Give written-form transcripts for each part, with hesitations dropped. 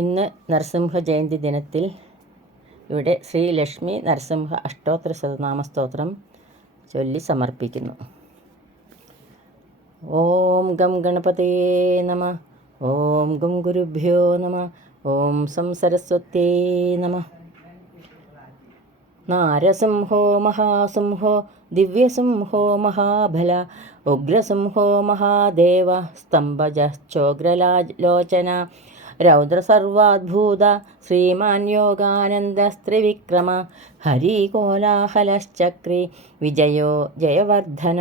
ഇന്ന് നരസിംഹ ജയന്തി ദിനത്തിൽ ഇവിടെ ശ്രീ ലക്ഷ്മി നരസിംഹ അഷ്ടോത്തര ശതനാമസ്തോത്രം ചൊല്ലി സമർപ്പിക്കുന്നു. ഓം ഗം ഗണപതേ നമ. ഓം ഗം ഗുരുഭ്യോ നമ. ഓം സം സരസ്വത്യേ നമ. നാരസിംഹോ മഹാസിംഹോ ദിവ്യസിംഹോ മഹാബല ഉഗ്രസിംഹോ മഹാദേവ സ്തംഭജശ്ചോഗ്രലോചന രൗദ്രസർവാദ്ഭൂത ശ്രീമാൻ യോഗാനന്ദസ്ത്രിവിക്രമ ഹരികോലാഹലശ്ചക്രി വിജയോ ജയവർദ്ധന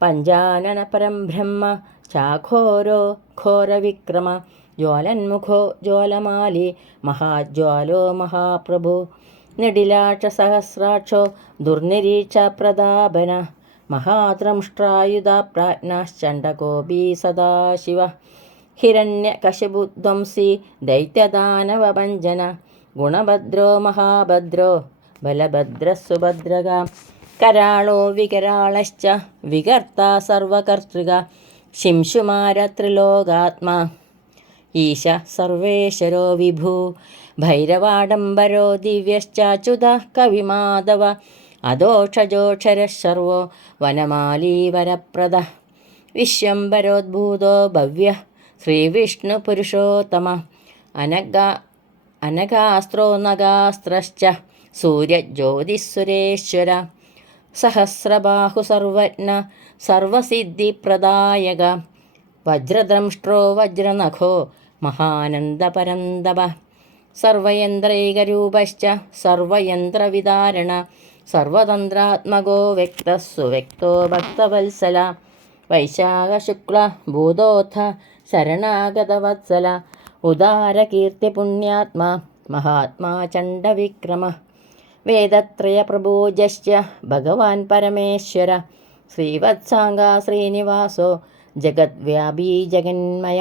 പഞ്ചാനന പരം ബ്രഹ്മ ചാഘോരോ ഘോരവിക്രമ ജ്വാലന്മുഖോ ജ്വാലമാലി മഹാജ്വാലോ മഹാപ്രഭു നിടിലാക്ഷസഹസ്രാക്ഷോ ദുർനിരീക്ഷ പ്രതാപന മഹാദ്രംഷ്ട്രായുധ പ്രാജ്ഞശ്ചണ്ഡകോപി സദാശിവ ഹിരണ്യകശിപുധ്വംസി ദൈത്യദാനവഭഞ്ജന ഗുണഭദ്രോ മഹാഭദ്രോ ബലഭദ്രസുഭദ്രക കരാളോ വികരാളശ്ച വികർത്ത സർവകർത്തൃക ശിംശുമാരത്രിലോകാത്മാ ഈശ സർവേശ്വരോ വിഭു ഭൈരവാഡംബരോ ദിവ്യശ്ചാച്യുത കവിമാധവ അദോക്ഷജോക്ഷര സർവോ വനമാലീവരപ്രദ വിശ്വംഭരോദ്ഭൂതോ ഭവ്യ ശ്രീവിഷ്ണുപുരുഷോത്തമ അനഘാസ്ത്രോ നഗാസ്ത്രശ്ച സൂര്യജ്യോതിസുരേശ്വര സഹസ്രബാഹു സർവജ്ഞ സർവസിദ്ധിപ്രദായക വജ്രദ്രംഷ്ട്രോ വജ്രനഖോ മഹാനന്ദപരന്തപ സർവയന്ത്രൈകരൂപശ്ച സർവയന്ത്രവിതാരണ സർവതന്ത്രാത്മകോ വ്യക്തഃ സുവ്യക്തോ ഭക്തവത്സല വൈശാഖശുക്ല ഭൂതോത്ഥ ശരണാഗതവത്സല ഉദാരകീർത്തിപുണ്യാത്മാ മഹാത്മാ ചണ്ഡവിക്രമ വേദത്രയപ്രഭൂജശ്ച ഭഗവാൻ പരമേശ്വര ശ്രീവത്സാംഗ ശ്രീനിവാസോ ജഗദ്വ്യാപീ ജഗന്മയ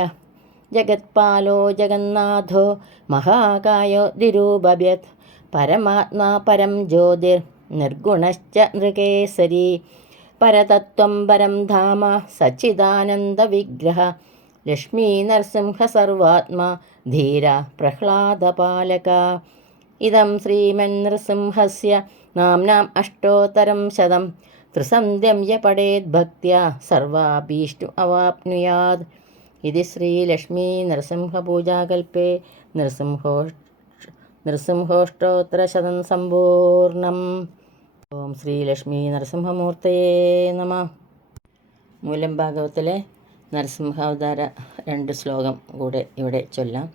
ജഗത്പാലോ ജഗന്നാഥോ മഹാകായോ ദിരൂപഭ്യത് പരമാത്മാ പരം ജ്യോതിർ നിർഗുണശ്ച നൃകേസരി പരതത്വം പരം ധാമ സച്ചിദാനന്ദവിഗ്രഹ ലക്ഷ്മീ നരസിംഹ സർവാത്മാ ധീര പ്രഹ്ലാദപാലക ഇദം ശ്രീമന്നൃസിംഹസ്യ നാംനാം അഷ്ടോത്തരം ശതം ത്രിസന്ധ്യം യ പഠേത് ഭക്ത്യാ സർവാഭീഷ്ടു അവാപ്നുയാത്. ഇത് ശ്രീലക്ഷ്മീ നരസിംഹപൂജാകൽപ്പേ നൃസിംഹോഷ്ടോത്തരശതം സമ്പൂർണം. ഓം ശ്രീലക്ഷ്മീ നരസിംഹമൂർത്തയേ നമ. മൂലം ഭാഗവത്തിലെ നരസിംഹാവതാര 2 ശ്ലോകം കൂടെ ഇവിടെ ചൊല്ലാം.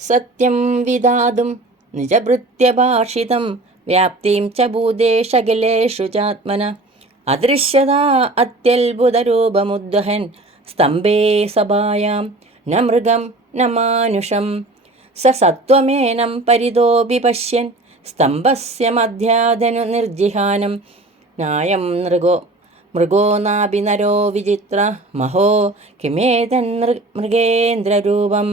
സത്യം വിദാതും നിജഭൃത്യഭാഷിതം വ്യാപ്തിം ച ഭൂതേഷഖിലേഷു ചാത്മന അദൃശ്യതാ അത്യത്ഭുതരൂപമുദ്വഹൻ സ്തംഭേ സഭായാം ന മൃഗം ന മാനുഷം സ സത്വമേനം പരിതോപി പശ്യൻ സ്തംഭസ്യ മധ്യാധനു നിർജിഹാനം നായം മൃഗോ നാഭി നരോ വിചിത്ര മഹോ കിമേതൻ മൃഗേന്ദ്രരൂപം.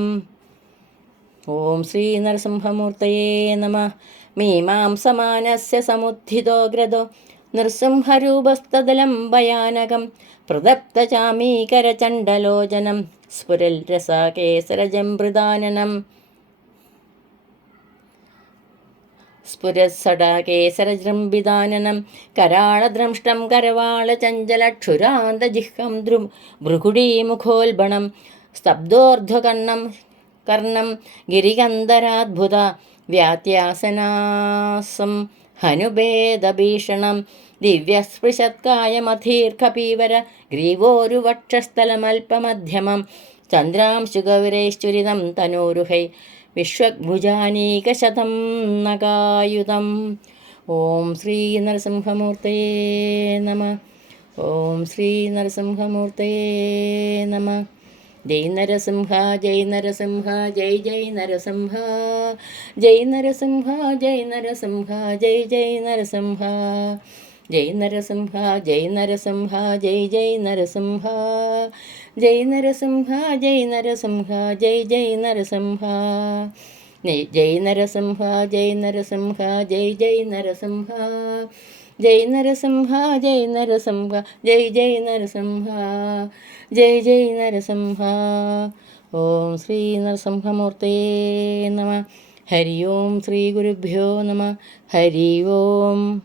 ഓം ശ്രീ നരസിംഹമൂർത്തയേ നമ. മീമാംസമാനസ്യ സമുദ്ധിതോ ഗ്രതോ നൃസിംഹരൂപസ്തദലം ഭയാനകം പ്രദപ്തചാമീകരചണ്ഡലോചനം സ്ഫുരൽ രസാകേസരജംബൃദാനനം സ്ഫുരത്സടാകേസരജൃംഭിദാനനം കരാളദ്രംഷ്ടം കരവാളചഞ്ചലക്ഷുരാന്തജിഹ്വം ഭൃഗുടീമുഖോൽബണം സ്തബ്ധോർധ്വകർണം ഗിരികന്ധരാദ്ഭുത വ്യാത്യാസനാസം ഹനുഭേദഭീഷണം ദിവ്യസ്പൃശത്കായമധീർഘപീവര ഗ്രീവോരുവക്ഷസ്ഥലമൽപമധ്യമം ചന്ദ്രാംശുഗൗരൈശ്ചുരിതം തനൂരുഹൈ വിശ്വഭുജാനീകശതം നഗായുധം. ഓം ശ്രീ നരസിംഹമൂർത്തയേ നമ. ഓം ശ്രീ നരസിംഹമൂർത്തയേ നമ. ജയ് നരസിംഹ ജയ് നരസിംഹ ജയ് ജയ് നരസിംഹ ജയ് നരസിംഹ ജയ് നരസിംഹ ജയ് ജയ് നരസിംഹ ജയ് നരസിംഹ ജയ് നരസിംഹ ജയ് ജയ് നരസിംഹ ജയ് നരസിംഹ ജയ് നരസിംഹ ജയ് ജയ് നരസിംഹ ജയ് നരസിംഹ ജയ് നരസിംഹ ജയ് ജയ് നരസിംഹ ജയ് നരസിംഹ ജയ് നരസിംഹ ജയ് ജയ് നരസിംഹ ജയ് ജയ് നരസിംഹ. ഓം ശ്രീ നരസിംഹമൂർത്തേ നമ. ഹരി ഓം ശ്രീ ഗുരുഭ്യോ നമ. ഹരി ഓം.